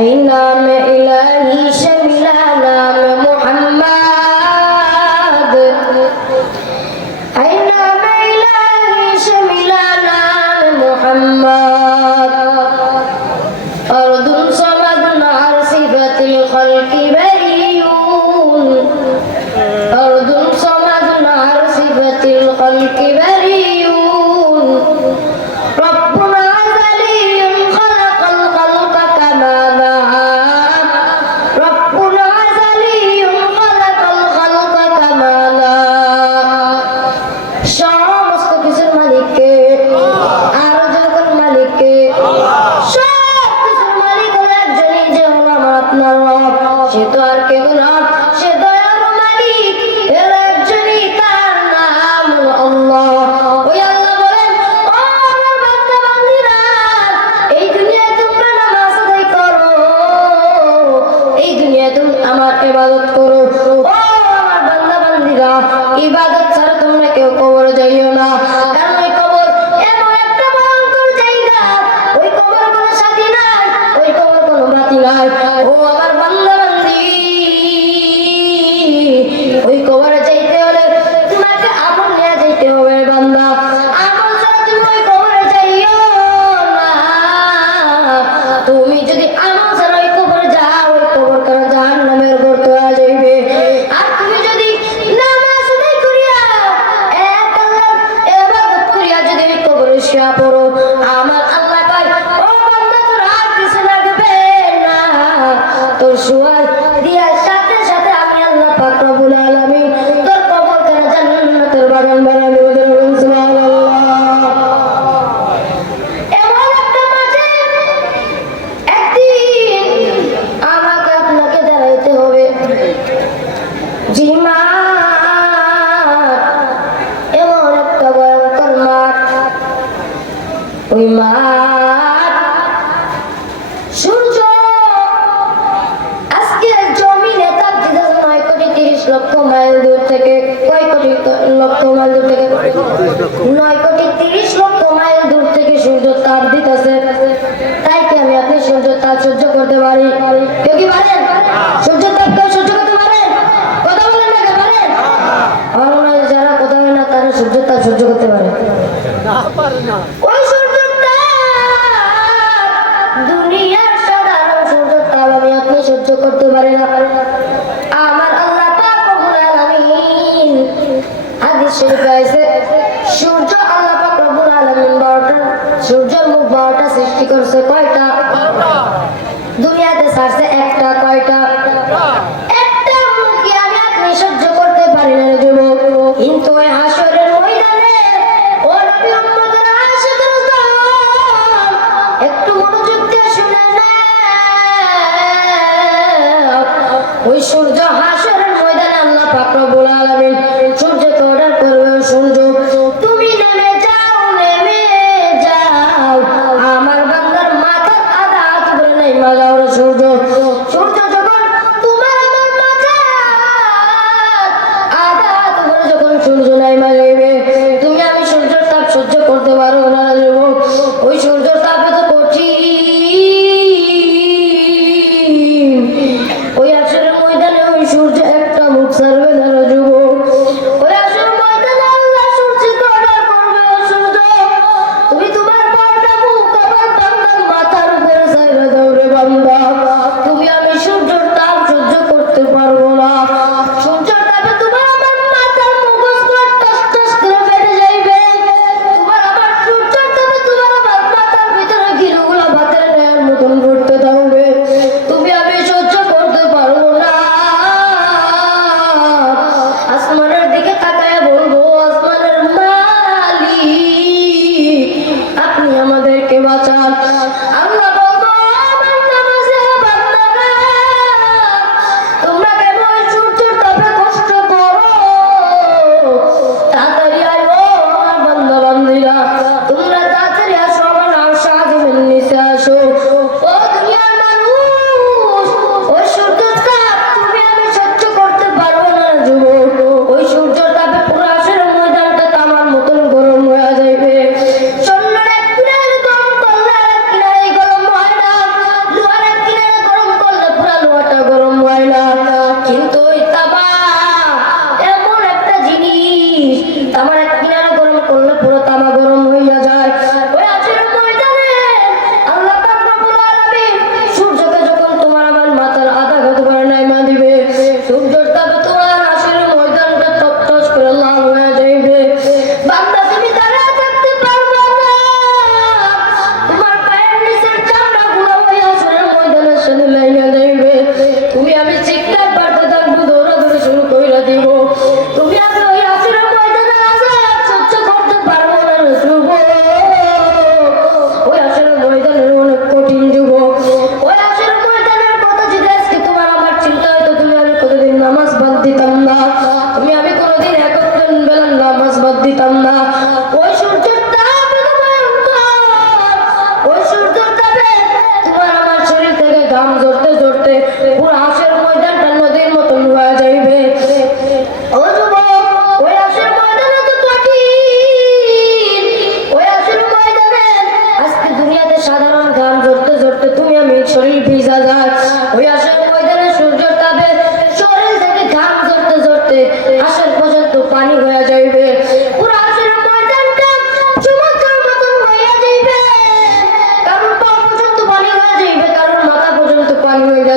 এই নাম ইলাহি শামিলা নাম মুহাম্মদ, এই নাম ইলাহি শামিলা নাম মুহাম্মদ। আরদুন সামাদুন আর সিফাতিল খালকি বারিউন, আরদুন সামাদুন আর সিফাতিল খালকি বারিউন। রব্বুনা আযালিয়্যুন খালাকাল খালকা কামা নাআম, রব্বুনা আযালিয়্যুন খালাকাল খালকা কামা নাআম। সমস্ত কিছুর মালিককে, আরো যখন মালিককে, সব কিছুর মালিক হলো একজনই, যে হলো আমার আপনার রব। সে তো আর কেউ না, সে দয়ার মালিক, এর একজনই, তার নাম হলো আল্লাহ। ওই আল্লাহ বলেন, ও আমার বান্দা বান্দীরা, এই দুনিয়ায় তোমরা নামাজ আদায় করো, এই দুনিয়ায় তুমি আমার ইবাদত করো। ও আমার বান্দা বান্দীরা, ইবাদত ছাড়া তোমরা কেউ কবরে যাইও না, কারণ ওই কবর এমন একটা ভয়ঙ্কর জায়গা, ওই কবর কোনো সাথী নাই, ওই কবর কোনো বাতি নাই। ও আমার বান্দা বান্দি, ওই কবরে যাইতে হলে তোমাকে আমল নিয়ে যাইতে হবে বান্দা, আমল ছাড়া তুমি ওই কবরে যাইও না। তুমি যদি আমল ছাড়া ওই কবরে যাও, ওই কবর কারণ জাহান্নামের গর্ত হয়ে যাইবে। আর তুমি যদি নামাজ আদায় করিয়া, এক আল্লাহর ইবাদত করিয়া যদি ওই কবরে শুয়া পড়ো, আমার আল্লাহ কয়, ও বান্দা তোর আর কিছু লাগবে না, তোর শুয়া দিয়ার সাথে সাথে আমি আল্লাহ পাক রব্বুল আলামিন তোর কবর কারণ জান্নাতের বাগান বানাবে। সুবহানাল্লাহ। এমন একটা মাঝে একদিন আমাকে আপনাকে দাঁড়াইতে হবে, জি মাঠ, এমন একটা ভয়ঙ্কর মাঠ। ওই মাঠ, সূর্য আজকে জমিনে তাপ দিতেছে 9,30,00,000 মাইল দূর থেকে। কয় কোটি লক্ষ মাইল দূর থেকে? 9,30,00,000 মাইল দূর থেকে সূর্য তাপ দিতেছে। তাই কি আমি আপনি সূর্য তাপ সহ্য করতে পারি? কেউ কি পারেন? সূর্য তাপ কেউ সহ্য করতে পারেন? কথা বলেন না, পারেন? আমার মনে হয় যারা কথা বলে না তারা সূর্য তাপ সহ্য করতে পারে না। ওই সূর্য তাপ, দুনিয়ার সাধারণ সূর্য তাপ আমি আপনি সহ্য করতে পারি না। আমার আল্লাহ পাক রব্বুল আলামিন হাদিস শরীফে আছে, সূর্য আল্লাহ পাক রব্বুল আলামিন 12টা, সূর্যের মুখ 12টা সৃষ্টি করছে। কয়টা? দুনিয়াতে ছাড়ছে একটা। কয়টা? একটা মুখই আমি আপনি সহ্য করতে পারি না রে যুবক। কিন্তু ওই হাসরের ময়দানে ও নবী উম্মতের আশিকের দল, একটু মনোযোগ দিয়ে শুনে নাও। ওই সূর্য হাসরের ময়দানে আল্লাহ পাক রব্বুল আলামিন সূর্যকে অর্ডার করবে, সূর্য তুমি নেমে যাও, নেমে যাও। আমার বান্দার মাথার আধা হাত উপরে নেমে যাও রে সূর্য। সূর্য যখন তোমার আমার মাথার আধা হাত উপরে যখন সূর্য নেমে যাবে, তুমি আমি সূর্যের তাপ সহ্য করতে পারো না রে যুবক। ওই সূর্যের তাপ এত কঠিন, ওই আসরের ময়দানে ওই সূর্য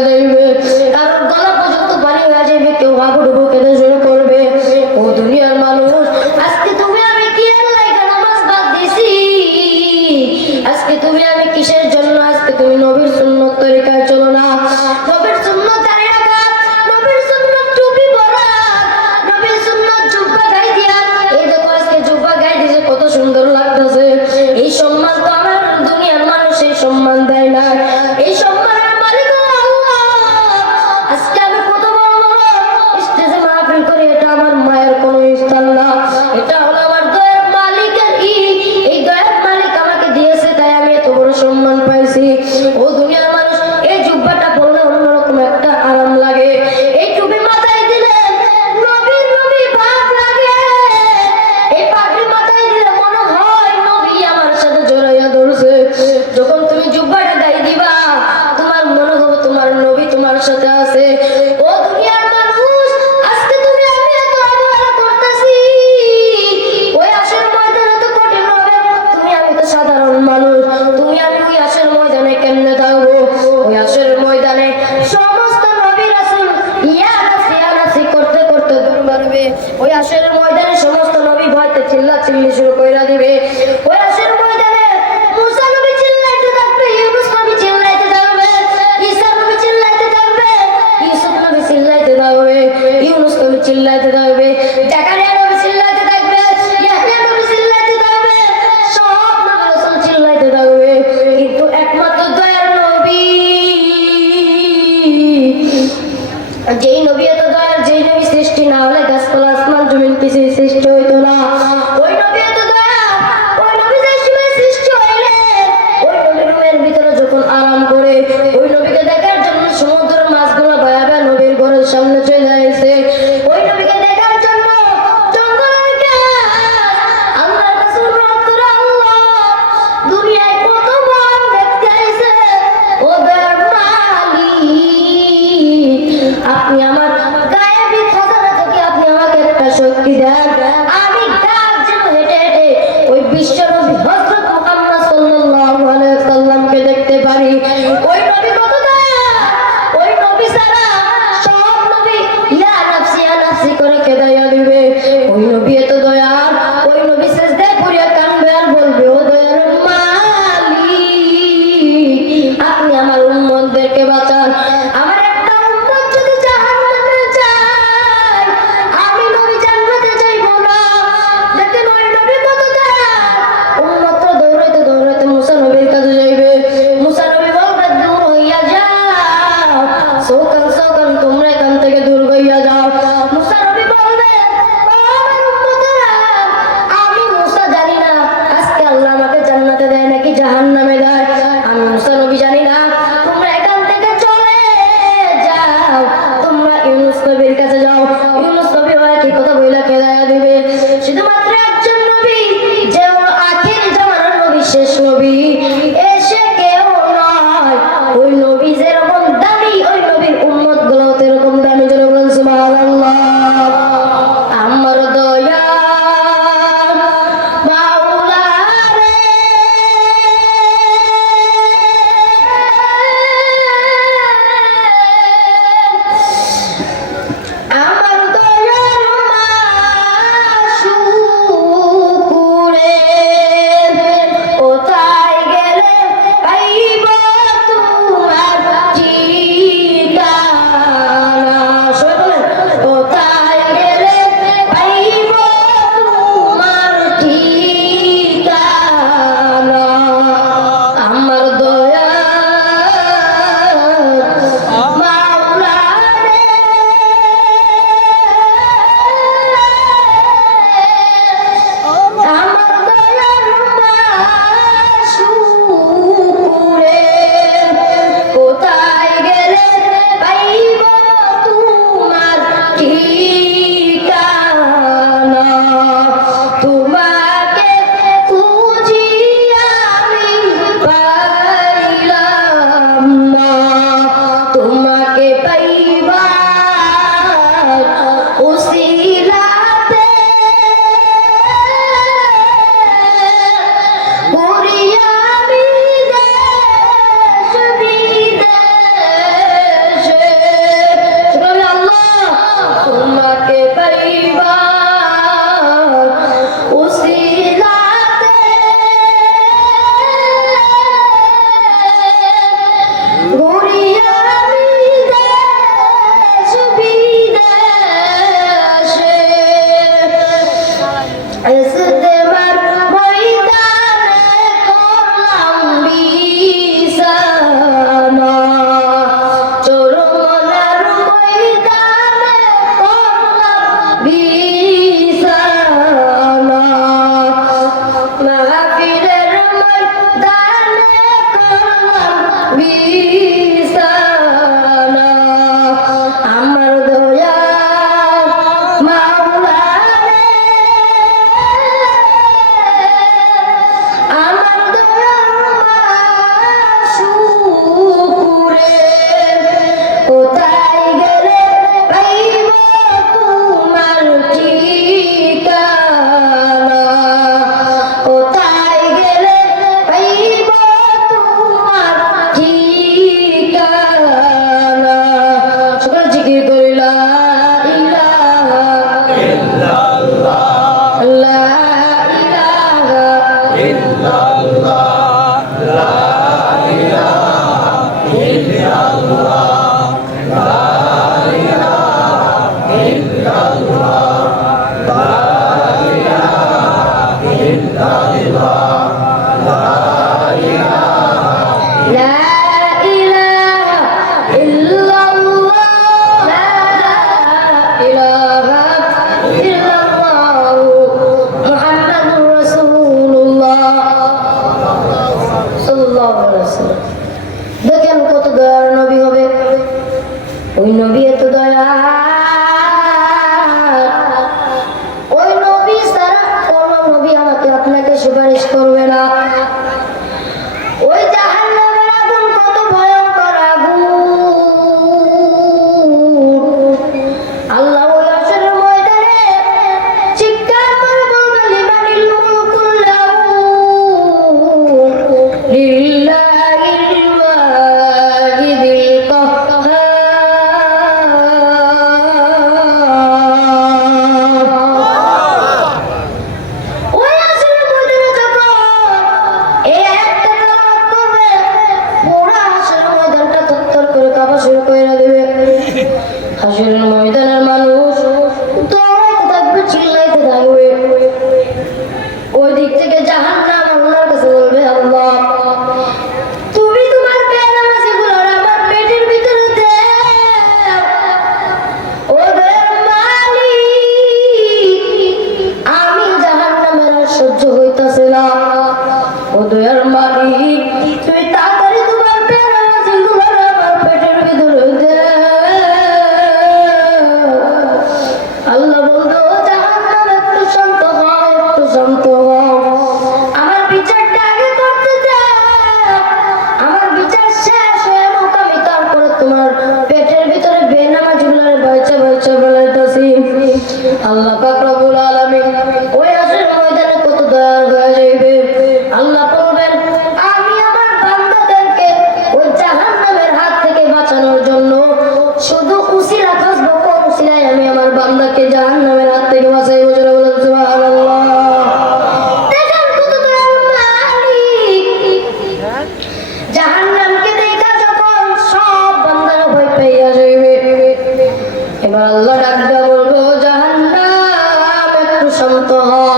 যাইবে, কারোর গলা পর্যন্ত পানি হয়ে যাবে, কেউ হাবুডুবু কেঁদে শুরু করবে। ও দুনিয়ার মানুষ, আজকে তুমি আমি কি আল্লাহ নামাজ বাদ দিছি? আজকে তুমি আমি কিসের জন্য? আজকে তুমি নবীর সুন্নত তরিকায় চলো না, নবীর সুন্নত দাঁড়িয়ে রাখা, নবীর সুন্নত টুপি পরা, নবীর সুন্নত জুব্বা গায়ে দিয়া। এই দেখো আজকে জুব্বা গায়ে দিয়েছে, কত সুন্দর লাগতেছে। এই সম্মান তো আমার দুনিয়ার মানুষ এই সম্মান দেয় না। এই সম্মানের মালিক আল্লাহ। আজকে আমি কত বড় বড় স্টেজে মাহফিল করি, এটা আমার মায়ের কোনো স্থান না, এটা হলো আমার দয়ার মালিকের এই দয়ার মালিক আমাকে দিয়েছে, তাই আমি এত বড় সম্মান পাইছি। ও দুনিয়ার মানুষ, এই জুব্বাটা পরলে অন্যরকম একটা আরাম লাগে। এই টুপি মাথায় দিলে নবীর নবী ভাব লাগে। এই পাগড়ি মাথায় দিলে মনে হয় নবী আমার সাথে জড়াইয়া ধরছে। যখন তুমি জুব্বাটা গায়ে দিবা, তোমার মনে হবে তোমার নবী তোমার সাথে আছে। ও দুনিয়ার মানুষ, আজকে তুমি আমি এত অবহেলা করতেছি, ওই আশের ময়দানে তো কঠিন হবে। তুমি আমি তো সাধারণ মানুষ, তুমি আমি ওই আশের ময়দানে কেমনে থাকবো? ওই আশের ময়দানে সমস্ত নবী রাসূল ইয়া নাসি করতে করতে দৌড় মারবে। ওই আশের ময়দানে সমস্ত নবী ভয়তে চিল্লাচিল্লি শুরু কইরা দিবে। ওই আশের ময়দানে মুসা নবী চিল্লাইতে থাকবে, ইউনূস নবী চিল্লাইতে থাকবে, ঈসা নবী চিল্লাইতে থাকবে, ইউসুফ নবী চিল্লাইতে থাকবে, ইউনূস নবী চিল্লাইতে থাকবে, জাকারিয়া নবী চিল্লাইতে থাকবে, ইয়াহইয়া নবী চিল্লাইতে থাকবে, সব নবী রাসূল চিল্লাইতে থাকবে। কিন্তু একমাত্র দয়ার নবী, যেই নবী এত দয়ার, যেই নবী সৃষ্টি না হলে গাছপালা আসমান জমিন কিছুই সৃষ্টি হইতো না, ওই নবী এত দয়া, ওই নবী যে সময় সৃষ্টি হইলেন, ওই নবীর রুমের ভিতরে যখন আরাম করে, ওই নবীকে দেখার জন্য সমুদ্রের মাছগুলো ভায়া ভায়া নবীর ঘরের সামনে চলে আসে। ওই নবীকে দেখার জন্য জঙ্গলের গাছ, আল্লাহর রাসূল রব্বুল আল্লাহ দুনিয়ায় কত বড় দেখতে আইছে। ও দয়ার মালিক, আপনি আমার কোথায় গেলে পাইব তোমার ঠিকানা, কোথায় গেলে পাইব তোমার ঠিকানা। সকলে জিকির করি লা ইলাহা ইল্লাল্লাহ, লা ইলাহা ইল্লাল্লাহ, লা ইলাহা ইল্লাল্লাহ, লা ইলাহা ইল্লাল্লাহ, লা ইলাহা ইল্লাল্লাহ, লা ইলাহা ইল্লাল্লাহ, লা ইলাহা ইল্লাল্লাহ, মুহাম্মাদুর রাসূলুল্লাহ সাল্লাল্লাহু আলাইহি ওয়াসাল্লাম। দেখেন কত দয়ার নবী হবে, ওই নবী এত দয়া, ওই নবী ছাড়া কোন নবী আমাকে আপনাকে সুপারিশ করবে না। ওই জাহান্নামের আগুন কত ভয়ঙ্কর আগুন, আল্লাহ ওই হাসরের ময়দানে চিৎকার করে বলবেন লিমানিল মুলকুল লাহু লিল্লাহিল ওয়াহিদিল কাহ্হার। ওই হাসরের ময়দানে যখন এই একটা তেলাওয়াত করবে, পুরো হাসরের ময়দানটা থরথর করে কাঁপা শুরু করে দেবে। হাসরের ময়দানের মানুষ দৌড়াইতে থাকবে, চিল্লাইতে থাকবে। ওই দিক থেকে জাহান্নাম আল্লাহর কাছে বলবে, আল্লাহ তুমি তোমার বেনামাজিগুলো আমার পেটের ভিতরে দাও। ও দয়ার মালিক, আমি জাহান্নামের আর সহ্য হইতাছে না। ও দয়ার মালিক, তুমি তাড়াতাড়ি তোমার বেনামাজিগুলো আমার পেটের ভিতরে দাও। আল্লাহ বলবে, ও জাহান্নাম একটু শান্ত হও, একটু শান্ত হও, আমার বিচারটা আগে করতে দাও। আমার বিচার শেষ হয়ে মুখ আমি তারপরে তোমার পেটের ভিতরে বেনামাজিগুলোর বাইচা বাইচা বেলাইতাছি। আল্লাহ পাক রব্বুল আলামিন ওই হাসরের ময়দানে কত দয়ার হয়ে যাইবে। আল্লাহ বলবেন, আমি আমার বান্দাদেরকে ওই জাহান্নামের হাত থেকে বাঁচানোর জন্য শুধু উসিলা খুঁজবো, কোন উসিলায় আমি আমার বান্দাকে জাহান্নামের হাত থেকে বাঁচাইবো। যারা বলেন সুবহানাল্লাহ। দেখেন কত দয়ার মালিক। জাহান্নামকে দেখা যখন সব বান্দারা ভয় পেয়ে যাবে, এবার আল্লাহ ডাক দিয়া বলবো, জাহান্নাম একটু শান্ত হও।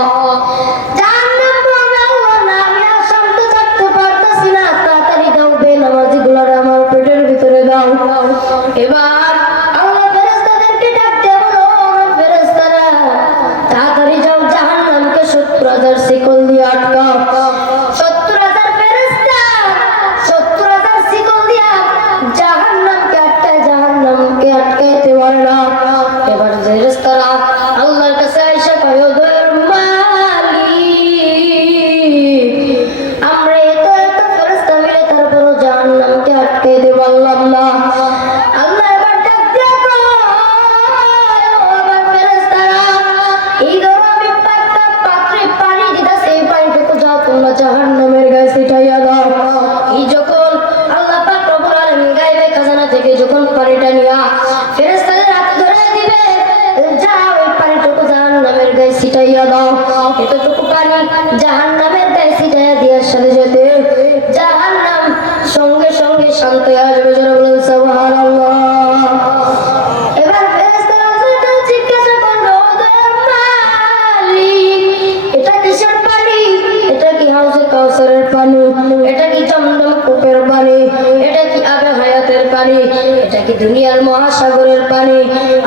জাহান্নাম বলবে, আল্লাহ না, আমি আর শান্ত থাকতে পারতাছি না, তাড়াতাড়ি দাও বেনামাজিগুলোর আমার পেটের ভিতরে দাও। এবার আল্লাহ ফেরেশতাদেরকে ডাক দিয়া বলো, ফেরেশতারা তাড়াতাড়ি যাও, জাহান্নামকে 70,000 শিকল দিয়ে আটকাও। 70,000 ফেরেশতা 70,000 শিকল দিয়া জাহান্নামকে আটকায়, জাহান্নামকে আটকাইতে পারে না। এবার ফেরেশতারা আল্লাহর কাছে আইসা কয়, ও দয়ার মালিক, আমরা এত এত ফেরেশতা মিলে তারপরও জাহান্নামকে আটকাইতে পারলাম না। আল্লাহ এবার ডাক দিয়া কয়, ও আমার ফেরেশতারা, এই ধরো আমি একটা পাত্রে পানি দিতাছি, এই পানিটুকু যাও তোমরা জাহান্নামের গায়ে ছিটাইয়া দাও। এই যখন আল্লাহ পাক রব্বুল আলামিন গায়বে খাজানা থেকে যখন পানিটা নিয়া ফেরেশতাদের হাতে ধরে দিবে, যাও এই পানিটুকু জাহান্নামের গায়ে ছিটাইয়া দাও। এতটুকু পানি জাহান্নামের গায়ে ছিটাইয়া দেওয়ার সাথে সাথে জাহান্নাম সঙ্গে সঙ্গে শান্ত হয়ে আসবে। যারা বলেন সুবহানাল্লাহ। এবার ফেরেশতারা জিজ্ঞাসা করবে, ও দয়ার মালিক, এটা কিসের পানি? এটা কি হাউজে কাউসারের পানি? এটা কি জমজম কূপের পানি? এটা কি আবে হায়াতের পানি? এটা কি দুনিয়ার মহাসাগরের পানি?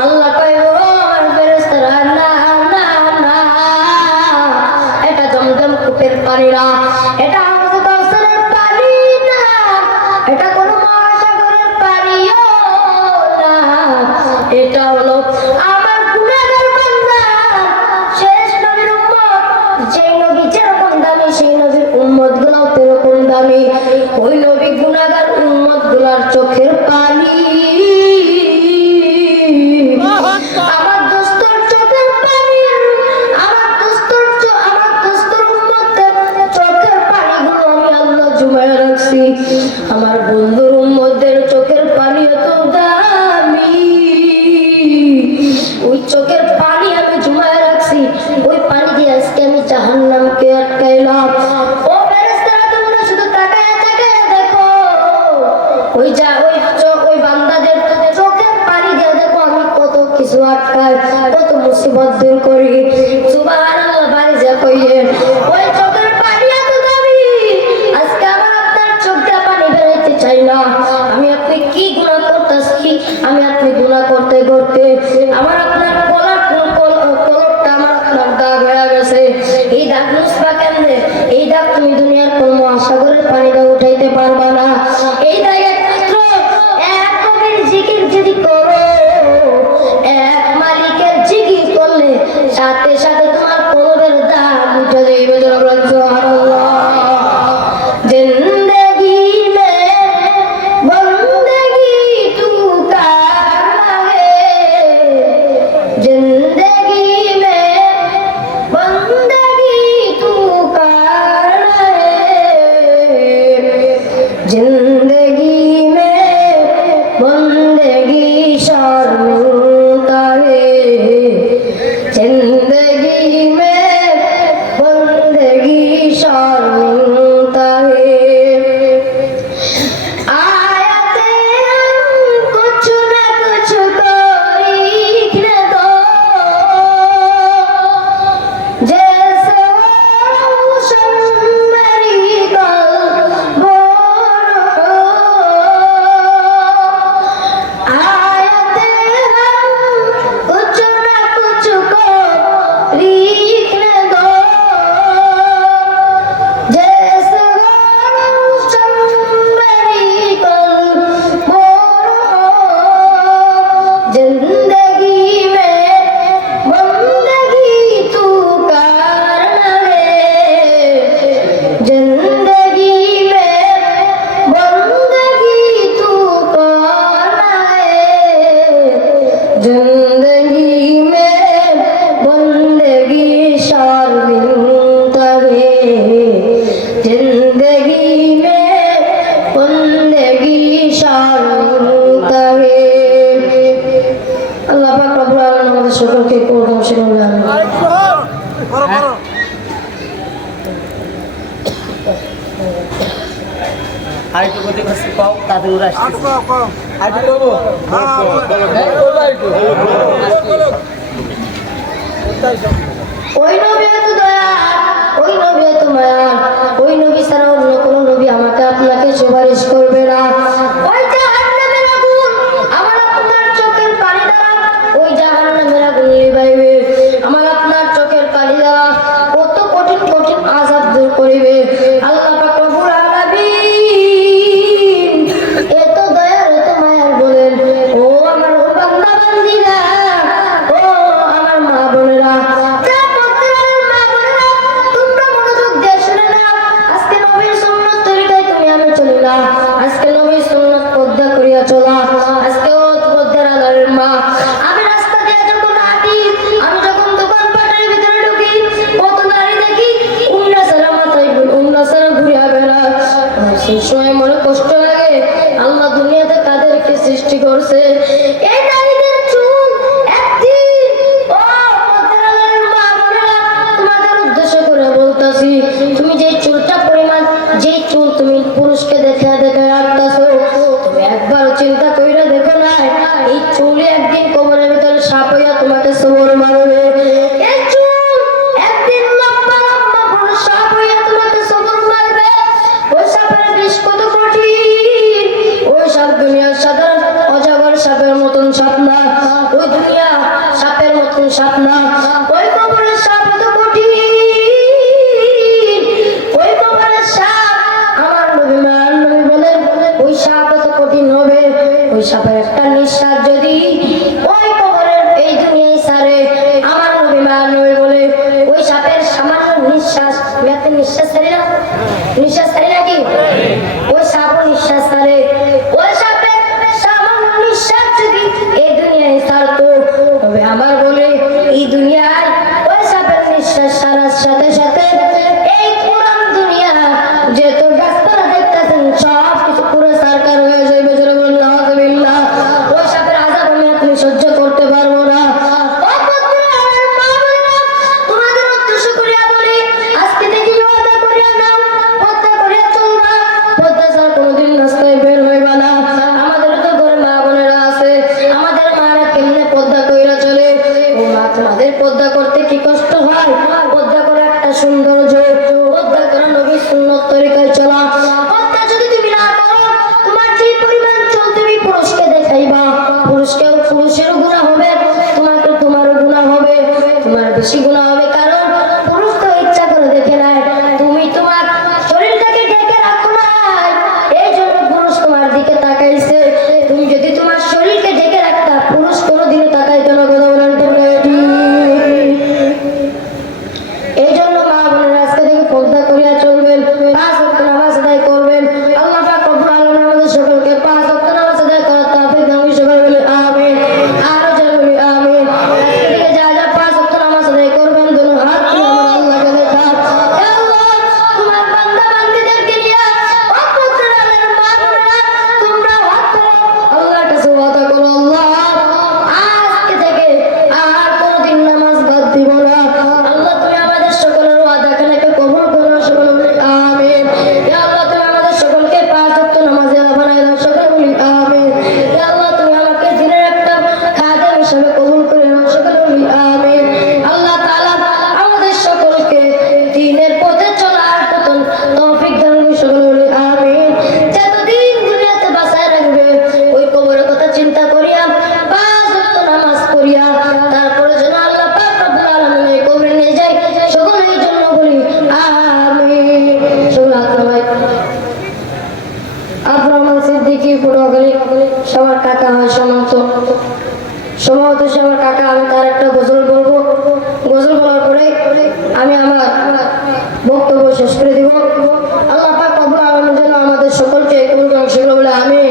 আল্লাহ কয়, ও আমার ফেরেশতারা, না না না, এটা জমজম কূপের পানি না, এটা হাউজে কাউসারের পানি না, এটা কোনো মহাসাগরের পানিও না, এটা হলো আমার গুনাহগার বান্দা, শেষ নবীর উম্মত। যেই নবী যেরকম দামি, সেই নবীর উম্মত গুলাও তেরকম দামি। ওই নবী গুনাহগার উম্মত গুলার চোখের পানি এলাকায় কত মুসিবত দূর করি। সুবহানাল্লাহ বাড়ি যা কইয়ে ওই চোখের পানি এত দামি, আজকে আমার আপনার চোখ দিয়ে পানি বেরোতে চাই না। আমি আপনি কি গুনাহ করতেছি, আমি আপনি গুনাহ করতে করতে আমার আপনার কলরটা আমার আপনার দাগ হয়ে গেছে। এই দাগ মুছবা কেমনে? এই দাগ তুমি দুনিয়ার কোন মহাসাগরের পানিটা উঠাইতে পারবা না। এই দাগ একমাত্র এক কবির জিকির যদি করো, এক মালিকের জিকির করলে সাথে সাথে তোমার কলবের দাগ উঠে যাইবে। সুবহানাল্লাহ। जिंदगी में बंदगी तू करना है, जिंदगी में बंदगी तू करना है, जिंदगी में बंदगी शर्मिंदा है, जिंदगी में बंदगी शर्मिंदा है। आयते हम कुछ न कुछ तो लिखने दो, जैसे रोशन मेरी कल्बों हो। आयते हम कुछ न कुछ को लिखने दो, जैसे रोशन मेरी कल्बों हो। जिंदगी में बंदगी तू करना है, जिंदगी में बंदगी तू करना है, जिंदगी में बंदगी शर्मिंदा है, जिंदगी में बंदगी शर्मिंदा है। আল্লাহ পাক রব্বুল আলামিন আমাদের সকলকে কবুল করুন। আরেকটু গতি করছি পাও তাদের উড়ে আসছে আরেকটু করবো ওই নবী এত দয়া, ওই নবী এত মায়া, ওই নবী ছাড়া অন্য কোনো নবী আমাকে আপনাকে সুপারিশ করবে না। ওই জাহান্নামের আগুন আমার আপনার চোখের পানি দ্বারা, ওই জাহান্নামের আগুন নিভাইবে আমার আপনার চোখের পানি দ্বারা। কত কঠিন কঠিন আযাব দূর করিবে আল্লাহ পাক রব্বুল আলামিন। এত দয়ার এত মায়ার বলেন ও আমার বান্দা বান্দীরা, ও আমার মা বোনেরা, আজকে নবীর সুন্নাত পর্দা করিয়া চলা, আজকে পর্দার আলারের মা। আমি রাস্তা দিয়ে যখন হাঁটি, আমি যখন দোকানপাটের ভিতরে ঢুকি, কত নারী দেখি উন্না সারা মাথায় উন্না সারা ঘুরিয়া বেড়ায়। সেই সময় মনে কষ্ট লাগে, আল্লাহ দুনিয়াতে কাদেরকে সৃষ্টি করছে। এই নারীদের চুল একদিন, ও পর্দার আলারের মা বোনেরা, তোমাদের উদ্দেশ্য করে বলতাছি, তুমি যে চুলটা পরিমাণ, যে চুল তুমি পুরুষকে দেখে দেখে রাখতেছো, তুমি একবার চিন্তা কইরা দেখো না, এই চুলে একদিন কবরের ভিতরে সাপ হইয়া তোমাকে সবর মারবে। এই চুল একদিন লম্বা লম্বা বড় সাপ হইয়া তোমাকে সবর মারবে। ওই সাপের বিষ কত কঠিন, ওই সাপ দুনিয়ার সাধারণ অজগর সাপের মতন সাপ না, ওই দুনিয়া সাপের মতন সাপ না, ওই কবরের সাপ এত কঠিন, ওই কবরের সাপ আমার নবী মান নবী বলেন ওই সাপ এত কঠিন হবে, ওই সাপের একটা নিঃশ্বাস যদি ওই কবরের এই দুনিয়ায় সারে, আমার নবী মান নবী বলে ওই সাপের সামান্য নিঃশ্বাস, একটা নিঃশ্বাস ছাড়ি না, নিঃশ্বাস ছাড়ি নাকি, ওই সাপও নিঃশ্বাস ছাড়ে, ওই সাপের সামান্য নিঃশ্বাস যদি এই দুনিয়ায় ছাড়তো, তবে আমার বলে এই দুনিয়ায় ওই সাপের নিঃশ্বাস ছাড়ার সাথে সাথে এই পুরান দুনিয়া যেত গাছপালা দেখতেছেন সব কিছু পুরো সরকার হয়ে যাবে। ওই সাপের আযাব আমি আপনি আমার কাকা হয় সমান্ত সে আমার কাকা। আমি তার একটা গজল বলবো, গজল বলার পরে আমি আমার বক্তব্য শেষ করে দিব। আল্লাহ পাক রব্বুল আলামিন যেন আমাদের সকলকে কবুল করেন, সেগুলো বলে আমি